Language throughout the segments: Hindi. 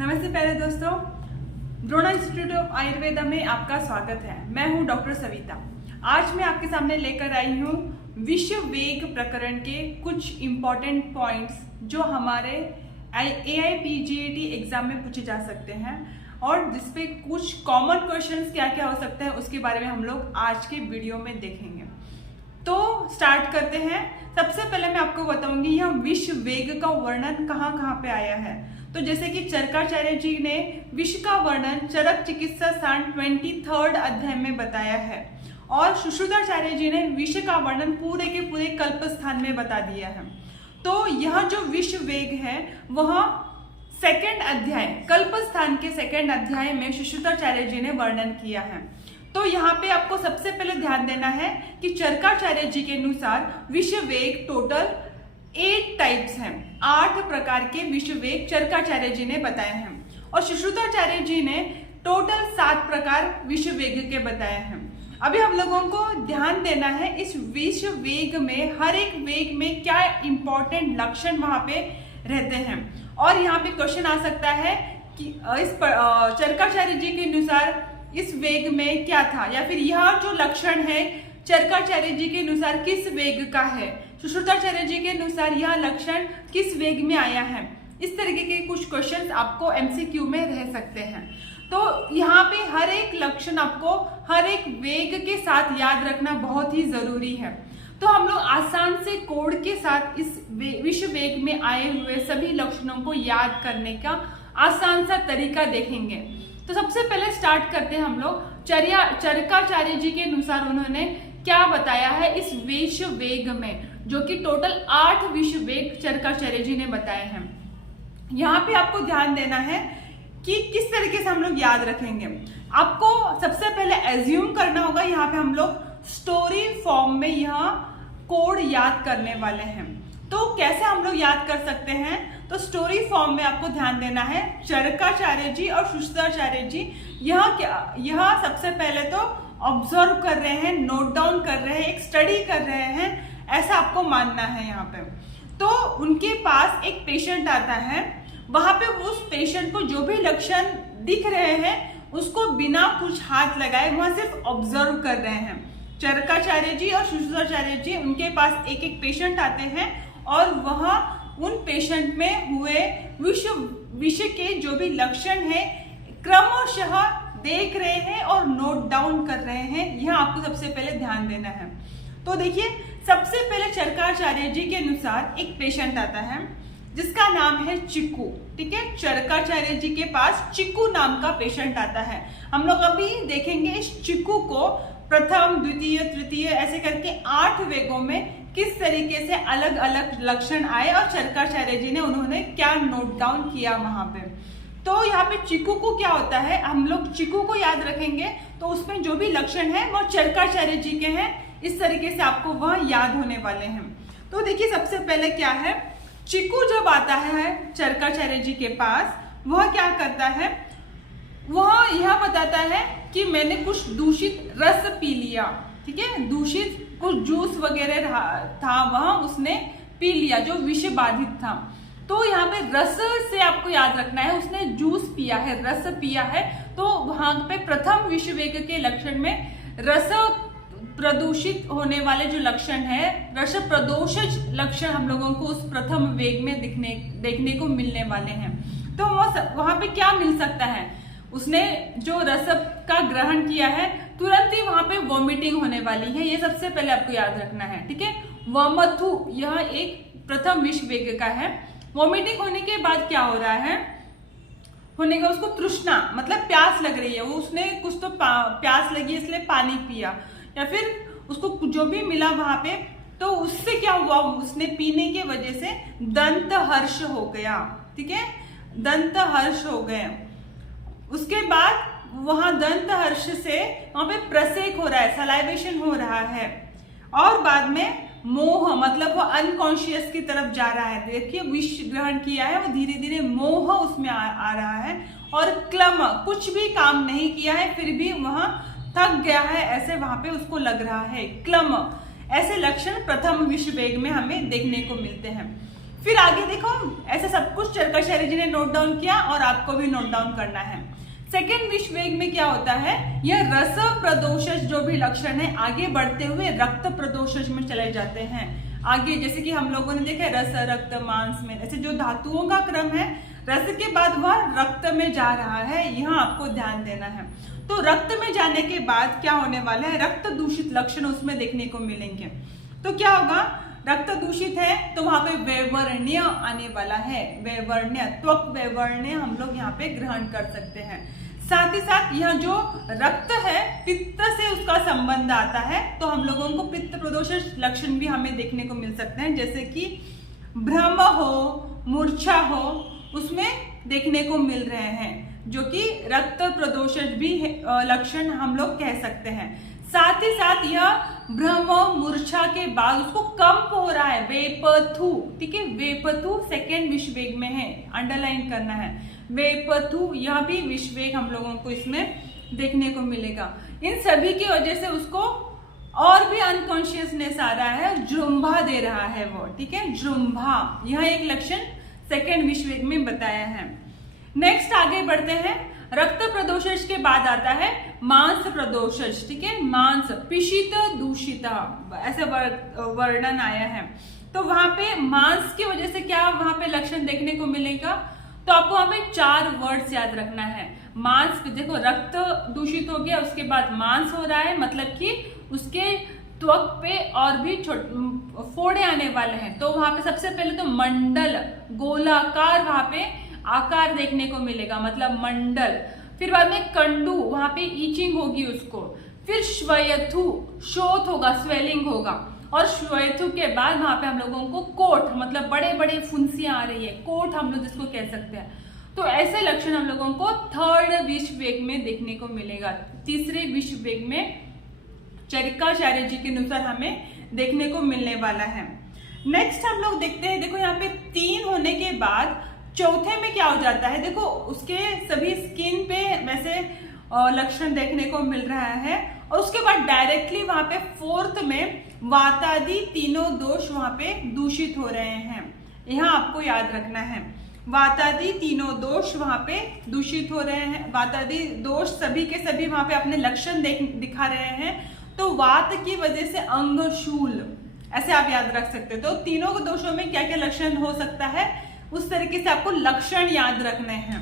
नमस्ते प्यारे दोस्तों, द्रोणा इंस्टीट्यूट ऑफ आयुर्वेदा में आपका स्वागत है। मैं हूं डॉक्टर सविता। आज मैं आपके सामने लेकर आई हूं विश्व वेग प्रकरण के कुछ इम्पॉर्टेंट पॉइंट्स जो हमारे AIPGAT एग्जाम में पूछे जा सकते हैं और जिसपे कुछ कॉमन क्वेश्चंस क्या क्या हो सकते हैं उसके बारे में हम लोग आज के वीडियो में देखेंगे। तो स्टार्ट करते हैं। सबसे पहले मैं आपको बताऊंगी यह विश्व वेग का वर्णन कहाँ कहाँ पे आया है। तो जैसे कि चरकाचार्य जी ने विश्व का वर्णन चरक चिकित्सा सार 23 अध्याय में बताया है और सुश्रुताचार्य जी ने विश्व का वर्णन पूरे के पूरे कल्पस्थान में बता दिया है। तो यह जो विश्व वेग है वह सेकंड अध्याय कल्पस्थान के सेकंड अध्याय में सुश्रुताचार्य जी ने वर्णन किया है। तो यहाँ पे आपको सबसे पहले ध्यान देना है कि चरकाचार्य जी के अनुसार विश्व वेग टोटल 8 टाइप्स हैं। 8 प्रकार के विश्व वेग चरकाचार्य जी ने बताए हैं और सुश्रुताचार्य जी ने टोटल 7 प्रकार विश्व वेग के बताए हैं। अभी हम लोगों को ध्यान देना है इस विश्व वेग में हर एक वेग में क्या इंपॉर्टेंट लक्षण वहां पे रहते हैं। और यहाँ पे क्वेश्चन आ सकता है कि इस चरकाचार्य जी के अनुसार इस वेग में क्या था, या फिर यह जो लक्षण है चरकाचार्य जी के अनुसार किस वेग का है, सुश्रुताचार्य जी के अनुसार यह लक्षण किस वेग में आया है। इस तरीके के कुछ क्वेश्चंस आपको MCQ में रह सकते हैं। तो यहाँ पे हर एक लक्षण आपको हर एक वेग के साथ याद रखना बहुत ही जरूरी है। तो हम लोग आसान से कोड के साथ इस विश्व वेग में आए हुए सभी लक्षणों को याद करने का आसान सा तरीका देखेंगे। तो सबसे पहले स्टार्ट करते हैं हम लोग चरकाचार्य जी के अनुसार उन्होंने क्या बताया है इस विश्व वेग में, जो कि टोटल 8 विश्व वेग चरकाचार्य जी ने बताए हैं। यहाँ पे आपको ध्यान देना है कि किस तरीके से हम लोग याद रखेंगे। आपको सबसे पहले एज्यूम करना होगा, यहाँ पे हम लोग स्टोरी फॉर्म में यह कोड याद करने वाले हैं। तो कैसे हम लोग याद कर सकते हैं, तो स्टोरी फॉर्म में आपको ध्यान देना है चरकाचार्य जी और सुश्रुताचार्य जी यह सबसे पहले तो ऑब्जर्व कर रहे हैं, नोट डाउन कर रहे हैं, एक स्टडी कर रहे हैं, ऐसा आपको मानना है यहाँ पे। तो उनके पास एक पेशेंट आता है, वहां पे उस पेशेंट को जो भी लक्षण दिख रहे हैं उसको बिना कुछ हाथ लगाए वहां सिर्फ ऑब्जर्व कर रहे हैं। चरकाचार्य जी और सुश्रुताचार्य जी उनके पास एक एक पेशेंट आते हैं और वह उन पेशेंट में हुए विश्व के जो भी लक्षण है क्रमशः देख रहे हैं और नोट डाउन कर रहे हैं। यह आपको सबसे पहले ध्यान देना है। तो देखिए, सबसे पहले चरकाचार्य जी के अनुसार एक पेशेंट आता है जिसका नाम है चिक्कू। ठीक है, चरकाचार्य जी के पास चिक्कू नाम का पेशेंट आता है। हम लोग अभी देखेंगे इस चिक्कू को प्रथम, द्वितीय, तृतीय ऐसे करके 8 वेगों में किस तरीके से अलग अलग लक्षण आए और चरकाचार्य जी ने उन्होंने क्या नोट डाउन किया वहां पे। तो यहाँ पे चिक्कू को क्या होता है, हम लोग चिक्कू को याद रखेंगे तो उसमें जो भी लक्षण है वो चरकाचार्य जी के हैं। इस तरीके से आपको वह याद होने वाले हैं। तो देखिए, सबसे पहले क्या है, चिक्कू जब आता है चरकाचार्य जी के पास वह क्या करता है, वह यह बताता है कि मैंने कुछ दूषित रस पी लिया। ठीक है, दूषित कुछ जूस वगैरह था वह उसने पी लिया जो विष बाधित था। तो यहाँ पे रस से आपको याद रखना है, उसने जूस पिया है, रस पिया है। तो वहां पे प्रथम विश्व वेग के लक्षण में रस प्रदूषित होने वाले जो लक्षण है, रस प्रदोषज लक्षण हम लोगों को उस प्रथम वेग में देखने को मिलने वाले हैं। तो वहां पे क्या मिल सकता है, उसने जो रस का ग्रहण किया है तुरंत ही वहां पे वॉमिटिंग होने वाली है। ये सबसे पहले आपको याद रखना है। ठीक है, वमथु यह एक प्रथम विश्व वेग का है। वॉमिटिंग होने के बाद क्या हो रहा है, होने का उसको तृष्णा मतलब प्यास लग रही है, वो उसने कुछ तो प्यास लगी इसलिए पानी पिया, या फिर उसको जो भी मिला वहां पे, तो उससे क्या हुआ, उसने पीने के वजह से दंत हर्ष हो गया। ठीक है, दंत हर्ष हो गए। उसके बाद वहां दंत हर्ष से वहां पे प्रसेक हो रहा है, सलाइवेशन हो रहा है, और बाद में मोह मतलब वो अनकॉन्शियस की तरफ जा रहा है। देखिए, विष ग्रहण किया है, वो धीरे धीरे मोह उसमें आ रहा है, और क्लम कुछ भी काम नहीं किया है फिर भी वहां थक गया है, ऐसे वहां पे उसको लग रहा है, क्लम। ऐसे लक्षण प्रथम विश्व वेग में हमें देखने को मिलते हैं। फिर आगे देखो, ऐसे सब कुछ चरकाचार्य जी ने नोट डाउन किया और आपको भी नोट डाउन करना है। सेकेंड विश्व वेग में क्या होता है, यह रस प्रदोषज जो भी लक्षण है आगे बढ़ते हुए रक्त प्रदोषज में चले जाते हैं। आगे जैसे कि हम लोगों ने देखा रस, रक्त, मांस में, ऐसे जो धातुओं का क्रम है, रस के बाद वह रक्त में जा रहा है, यहाँ आपको ध्यान देना है। तो रक्त में जाने के बाद क्या होने वाला है, रक्त दूषित लक्षण उसमें देखने को मिलेंगे। तो क्या होगा, रक्त दूषित है तो वहां पे वैवर्ण्य आने वाला है, वैवर्ण्य, त्वक वैवर्ण्य हम लोग यहाँ पे ग्रहण कर सकते हैं। साथ ही साथ यह जो रक्त है पित्त से उसका संबंध आता है, तो हम लोगों को पित्त प्रदोषज लक्षण भी हमें देखने को मिल सकते हैं, जैसे कि भ्रम हो, मूर्छा हो, उसमें देखने को मिल रहे हैं, जो कि रक्त प्रदोषज भी लक्षण हम लोग कह सकते हैं। साथ ही साथ यह भ्रम मूर्छा के बाद उसको कंप हो रहा है, वेपथु, ठीक है, वेपथु सेकेंड विश्व वेग में है, अंडरलाइन करना है, वेपथु, यह भी विश्व वेग हम लोगों को इसमें देखने को मिलेगा। इन सभी की वजह से उसको और भी अनकॉन्शियसनेस आ रहा है, जृंभा दे रहा है वो, ठीक है, जृंभा, यह एक लक्षण सेकेंड विश्व वेग में बताया है। नेक्स्ट आगे बढ़ते हैं, रक्त प्रदोषज के बाद आता है मांस प्रदोषज, ठीक है, मांस, पिशित दूषित, ऐसे वर्णन आया है। तो वहां पे मांस की वजह से क्या वहां पे लक्षण देखने को मिलेगा, तो आपको वहां पे 4 वर्ड्स याद रखना है। मांस, देखो रक्त दूषित हो गया, उसके बाद मांस हो रहा है, मतलब कि उसके त्वक पे और भी फोड़े आने वाले हैं। तो वहां पे सबसे पहले तो मंडल, गोलाकार वहां पे आकार देखने को मिलेगा, मतलब मंडल। फिर बाद में कंडू, वहां पे ईचिंग होगी उसको। फिर श्वयथु, शोथ होगा, स्वेलिंग होगा। और श्वयथु के बाद वहां पे हम लोगों को कोठ, मतलब बड़े बड़े फुंसियां आ रही है, कोठ हम लोग जिसको कह सकते हैं। तो ऐसे लक्षण हम लोगों को थर्ड विश्व वेग में देखने को मिलेगा। तीसरे विश्व वेग में चरकाचार्य जी के अनुसार हमें देखने को मिलने वाला है। नेक्स्ट हम लोग देखते हैं, देखो यहाँ पे 3 होने के बाद चौथे में क्या हो जाता है, देखो उसके सभी स्किन पे वैसे लक्षण देखने को मिल रहा है। और उसके बाद डायरेक्टली वहां पे 4th में वातादि तीनों दोष वहां पे दूषित हो रहे हैं, यहाँ आपको याद रखना है। वातादि तीनों दोष वहां पे दूषित हो रहे हैं, वातादि दोष सभी के सभी वहां पे अपने लक्षण दिखा रहे हैं। तो वात की वजह से अंगशूल, ऐसे आप याद रख सकते हो। तो तीनों दोषों में क्या क्या लक्षण हो सकता है, उस तरीके से आपको लक्षण याद रखने हैं,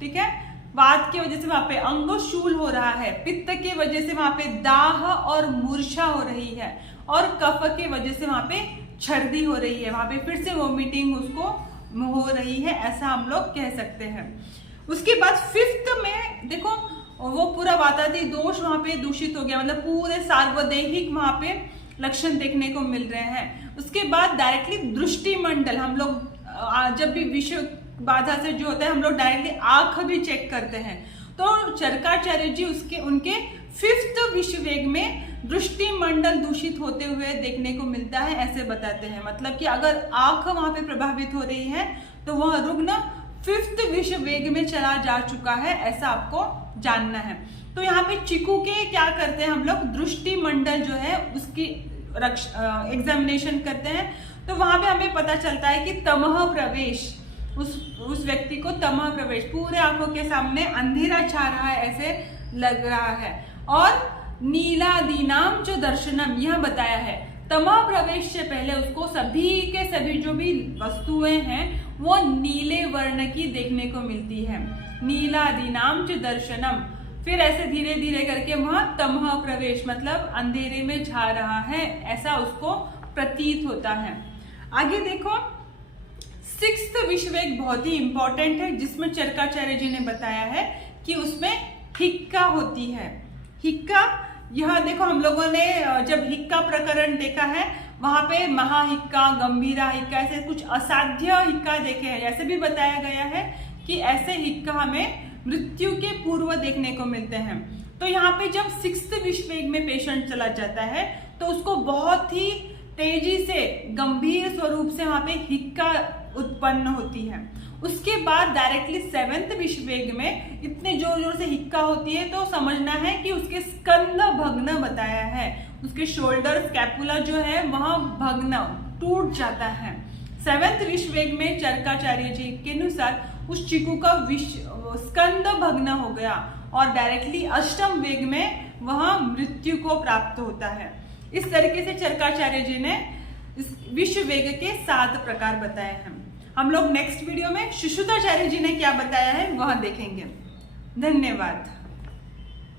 ठीक है। वात की वजह से वहां पे अंगशूल हो रहा है, पित्त की वजह से वहां पे दाह और मूर्छा हो रही है, और कफ की वजह से वहां पे छर्दी हो रही है, वहां पे फिर से वोमिटिंग उसको हो रही है, ऐसा हम लोग कह सकते हैं। उसके बाद 5th में देखो वो पूरा वातादि दोष वहां पे दूषित हो गया, मतलब पूरे सार्वदेहिक वहां पे लक्षण देखने को मिल रहे हैं। उसके बाद डायरेक्टली दृष्टि मंडल, हम लोग जब भी विषय बाधा से जो होता है हम लोग डायरेक्टली आंख भी चेक करते हैं। तो चरकाचार्य जी उनके 5th विश्व वेग में दृष्टि मंडल दूषित होते हुए देखने को मिलता है, ऐसे बताते हैं। मतलब कि अगर आंख वहां पे प्रभावित हो रही है तो वह रुग्ण 5th विश्व वेग में चला जा चुका है, ऐसा आपको जानना है। तो यहाँ पे चिकू के क्या करते हैं हम लोग, दृष्टि मंडल जो है उसकी एग्जामिनेशन करते हैं। तो वहां पे हमें पता चलता है कि तमह प्रवेश, उस व्यक्ति को तमह प्रवेश, पूरे आंखों के सामने अंधेरा छा रहा है ऐसे लग रहा है। और नीलादीनाम जो दर्शनम, यह बताया है तमह प्रवेश से पहले उसको सभी के सभी जो भी वस्तुएं हैं वो नीले वर्ण की देखने को मिलती है, नीलादीनाम जो दर्शनम। फिर ऐसे धीरे धीरे करके वह तमह प्रवेश, मतलब अंधेरे में जा रहा है, ऐसा उसको प्रतीत होता है। आगे देखो 6th विश्व वेग बहुत ही इंपॉर्टेंट है, जिसमें चरकाचार्य जी ने बताया है कि उसमें हिक्का होती है। हिक्का, यह देखो हम लोगों ने जब हिक्का प्रकरण देखा है वहां पे महाहिक्का, गंभीरा हिक्का, ऐसे कुछ असाध्य हिक्का देखे हैं। ऐसे भी बताया गया है कि ऐसे हिक्का हमें मृत्यु के पूर्व देखने को मिलते हैं। तो यहाँ पे जब 6th विश्व वेग में पेशेंट चला जाता है तो उसको बहुत ही तेजी से गंभीर स्वरूप से वहां पे हिक्का उत्पन्न होती है। उसके बाद डायरेक्टली 7th विश्व वेग में इतने जोर जोर से हिक्का होती है तो समझना है कि उसके स्कंद भग्न बताया है, उसके शोल्डर स्कैपुला जो है वहां भग्न टूट जाता है। 7वें विश्व वेग में चरकाचार्य जी के अनुसार उस चीकू का स्कंद भग्न हो गया और डायरेक्टली अष्टम वेग में वह मृत्यु को प्राप्त होता है। इस तरीके से चरकाचार्य जी ने इस विश्व वेग के 7 प्रकार बताए हैं। हम लोग नेक्स्ट वीडियो में सुश्रुताचार्य जी ने क्या बताया है वह देखेंगे। धन्यवाद।